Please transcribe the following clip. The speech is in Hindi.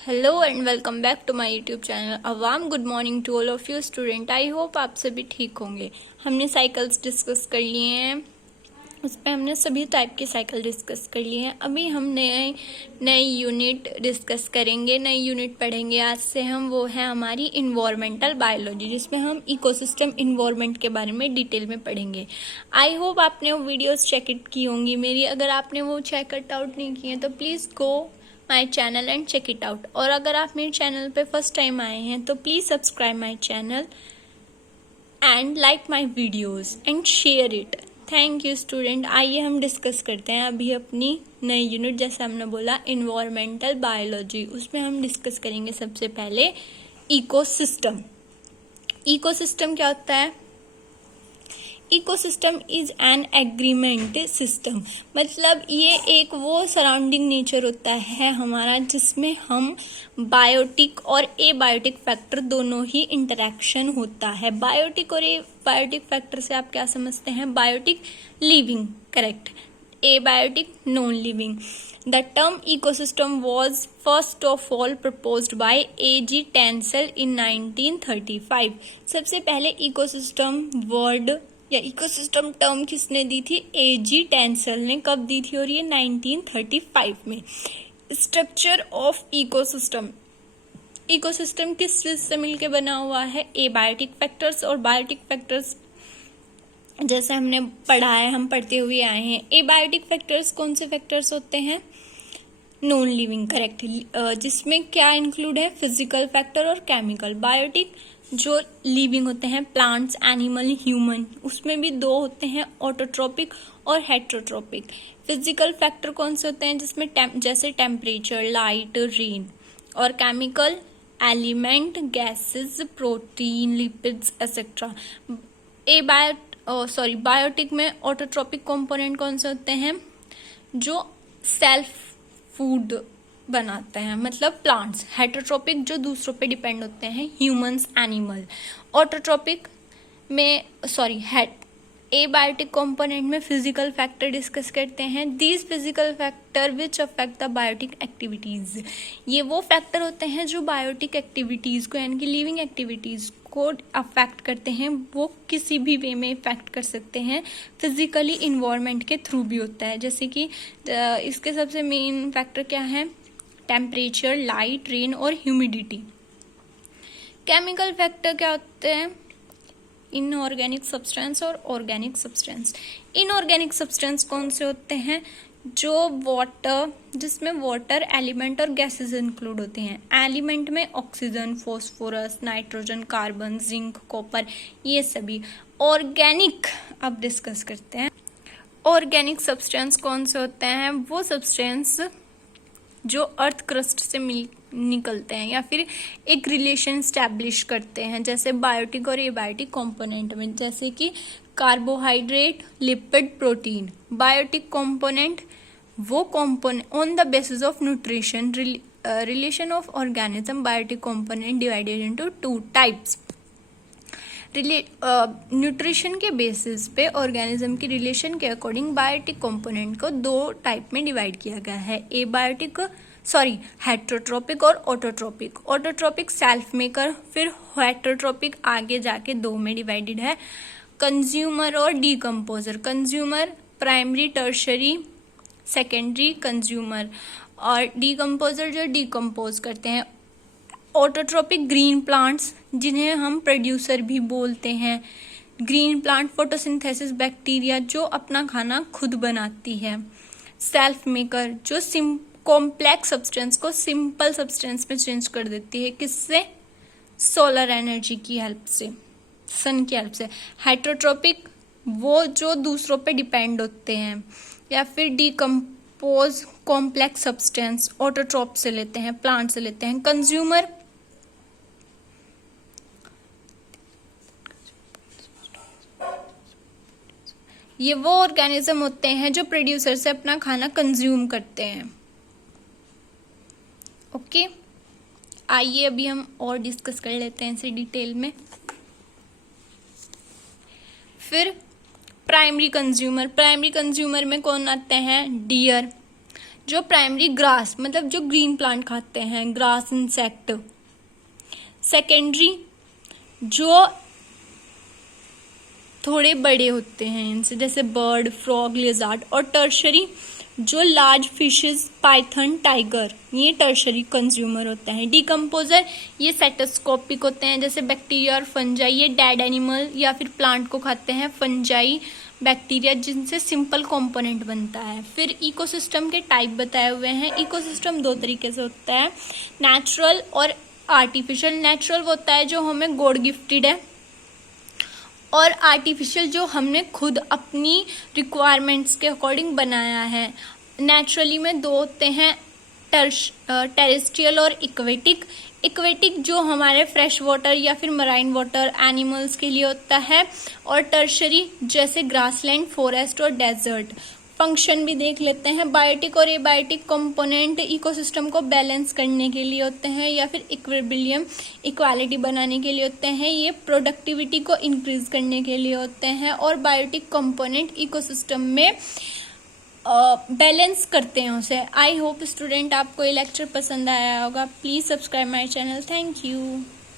Hello and welcome back to my YouTube channel. A warm good morning to all of you student. I hope आप सभी ठीक होंगे। हमने साइकिल्स डिस्कस कर लिए हैं, उस पर हमने सभी टाइप के साइकिल डिस्कस कर लिए हैं। अभी हम नए यूनिट डिस्कस करेंगे, नई यूनिट पढ़ेंगे आज से हम। वो है हमारी इन्वायरमेंटल बायोलॉजी, जिसमें हम इकोसिस्टम इन्वायरमेंट के बारे में डिटेल में पढ़ेंगे। आई होप आपने वो वीडियोस चेकआउट की होंगी मेरी। अगर आपने वो चेकआउट नहीं किए तो please go my channel and check it out. और अगर आप मेरे चैनल पे फर्स्ट टाइम आए हैं तो please subscribe my channel and like my videos and share it. Thank you student. आइए हम डिस्कस करते हैं अभी अपनी नई यूनिट, जैसे हमने बोला इन्वायरमेंटल बायोलॉजी। उसमें हम डिस्कस करेंगे सबसे पहले इकोसिस्टम। इकोसिस्टम क्या होता है? Ecosystem is an agreement system, मतलब ये एक वो सराउंडिंग नेचर होता है हमारा जिसमें हम बायोटिक और एबायोटिक फैक्टर दोनों ही इंटरेक्शन होता है। बायोटिक और एबायोटिक फैक्टर से आप क्या समझते हैं? Biotic living, correct, abiotic non living. The term ecosystem was first of all proposed by A.G. Tansel in 1935. सबसे पहले इकोसिस्टम वर्ड या इकोसिस्टम टर्म किसने दी थी? A.G. टेंसल ने। कब दी थी? और ये 1935 में। Structure of ecosystem. इकोसिस्टम किस चीज से मिलकर बना हुआ है? एबायोटिक फैक्टर्स और बायोटिक फैक्टर्स। जैसे हमने पढ़ा है, हम पढ़ते हुए आए हैं। एबायोटिक फैक्टर्स कौन से फैक्टर्स होते हैं? नॉन लिविंग, करेक्ट, जिसमें क्या इंक्लूड है? फिजिकल फैक्टर और केमिकल। बायोटिक जो लिविंग होते हैं, प्लांट्स, एनिमल, ह्यूमन, उसमें भी दो होते हैं, ऑटोट्रोपिक और हेट्रोट्रोपिक। फिजिकल फैक्टर कौन से होते हैं? जिसमें जैसे टेम्परेचर, लाइट, रेन। और chemical element, gases, protein, lipids etcetera. Biotic में ऑटोट्रोपिक कंपोनेंट कौन से होते हैं? जो सेल्फ फूड बनाते हैं, मतलब प्लांट्स। हेटरोट्रोपिक जो दूसरों पे डिपेंड होते हैं, ह्यूमंस, एनिमल। ऑटोट्रोपिक में एबायोटिक कंपोनेंट में फिजिकल फैक्टर डिस्कस करते हैं। These physical factor which affect the biotic activities. ये वो फैक्टर होते हैं जो बायोटिक एक्टिविटीज को, यानी कि लिविंग एक्टिविटीज को अफेक्ट करते हैं। वो किसी भी वे में इफेक्ट कर सकते हैं, फिजिकली इन्वायरमेंट के थ्रू भी होता है। जैसे कि इसके सबसे मेन फैक्टर क्या है? टेम्परेचर, लाइट, रेन और ह्यूमिडिटी। केमिकल फैक्टर क्या होते हैं? इनऑर्गेनिक सब्सटेंस और ऑर्गेनिक सब्सटेंस। इनऑर्गेनिक सब्सटेंस कौन से होते हैं? जो वाटर, जिसमें वाटर, एलिमेंट और गैसेस इंक्लूड होते हैं। एलिमेंट में oxygen, phosphorus, nitrogen, carbon, zinc, copper, ये सभी। ऑर्गेनिक अब डिस्कस करते हैं। ऑर्गेनिक सब्सटेंस कौन से होते हैं? वो सब्सटेंस जो अर्थ क्रस्ट से निकलते हैं या फिर एक रिलेशन स्टैब्लिश करते हैं, जैसे बायोटिक और एबायोटिक कंपोनेंट में, जैसे कि carbohydrate, lipid, protein. Biotic component वो component on the basis of nutrition relation of organism. Biotic component divided into two types. Nutrition के बेसिस पे ऑर्गेनिज्म की रिलेशन के अकॉर्डिंग बायोटिक कंपोनेंट को दो टाइप में डिवाइड किया गया है, हेट्रोट्रोपिक और ऑटोट्रोपिक। ऑटोट्रोपिक सेल्फ मेकर, फिर हेट्रोट्रोपिक आगे जाके दो में डिवाइडेड है, कंज्यूमर और decomposer. Consumer primary, tertiary, secondary consumer, और डीकम्पोजर जो डीकम्पोज करते हैं। ऑटोट्रोपिक ग्रीन प्लांट्स, जिन्हें हम प्रोड्यूसर भी बोलते हैं। ग्रीन प्लांट फोटोसिंथेसिस, बैक्टीरिया जो अपना खाना खुद बनाती है। सेल्फ मेकर जो कॉम्प्लेक्स सब्सटेंस को सिंपल सब्सटेंस में चेंज कर देती है। किससे? सोलर एनर्जी की हेल्प से, सन की हेल्प से। हेट्रोट्रोपिक वो जो दूसरों पे डिपेंड होते हैं। या फिर डीकम्पोज कॉम्प्लेक्स सब्सटेंस ऑटोट्रोप से लेते हैं, प्लांट से लेते हैं। कंज्यूमर ये वो ऑर्गेनिज्म होते हैं जो प्रोड्यूसर से अपना खाना कंज्यूम करते हैं। ओके, आइए अभी हम और डिस्कस कर लेते हैं इसे डिटेल में। फिर प्राइमरी कंज्यूमर में कौन आते हैं? डियर, जो प्राइमरी ग्रास मतलब जो ग्रीन प्लांट खाते हैं, ग्रास इंसेक्ट। सेकेंडरी जो थोड़े बड़े होते हैं इनसे, जैसे बर्ड, फ्रॉग, लिजार्ड। और टर्शरी जो लार्ज फिशेस, पाइथन, टाइगर, ये टर्शरी कंज्यूमर होते हैं। डिकम्पोजर ये सेटोस्कोपिक होते हैं, जैसे बैक्टीरिया और फंजाई, ये डेड एनिमल या फिर प्लांट को खाते हैं। फंजाई बैक्टीरिया जिनसे सिंपल कंपोनेंट बनता है। फिर इकोसिस्टम के टाइप बताए हुए हैं। इकोसिस्टम दो तरीके से होता है, नेचुरल और आर्टिफिशियल। नेचुरल वो होता है जो हमें गॉड गिफ्टेड है, और आर्टिफिशियल जो हमने खुद अपनी रिक्वायरमेंट्स के अकॉर्डिंग बनाया है। नेचुरली में दो होते हैं, टेरेस्ट्रियल और इक्वेटिक। इक्वेटिक जो हमारे फ्रेश वाटर या फिर मराइन वाटर एनिमल्स के लिए होता है, और टर्शरी जैसे ग्रासलैंड, फॉरेस्ट और डेजर्ट। फंक्शन भी देख लेते हैं। बायोटिक और एबायोटिक कंपोनेंट इकोसिस्टम को बैलेंस करने के लिए होते हैं या फिर इक्विलिब्रियम, इक्वालिटी बनाने के लिए होते हैं। ये प्रोडक्टिविटी को इंक्रीज करने के लिए होते हैं। और बायोटिक कंपोनेंट इकोसिस्टम में बैलेंस करते हैं उसे। आई होप स्टूडेंट आपको ये लेक्चर पसंद आया होगा। Please subscribe my channel. Thank you.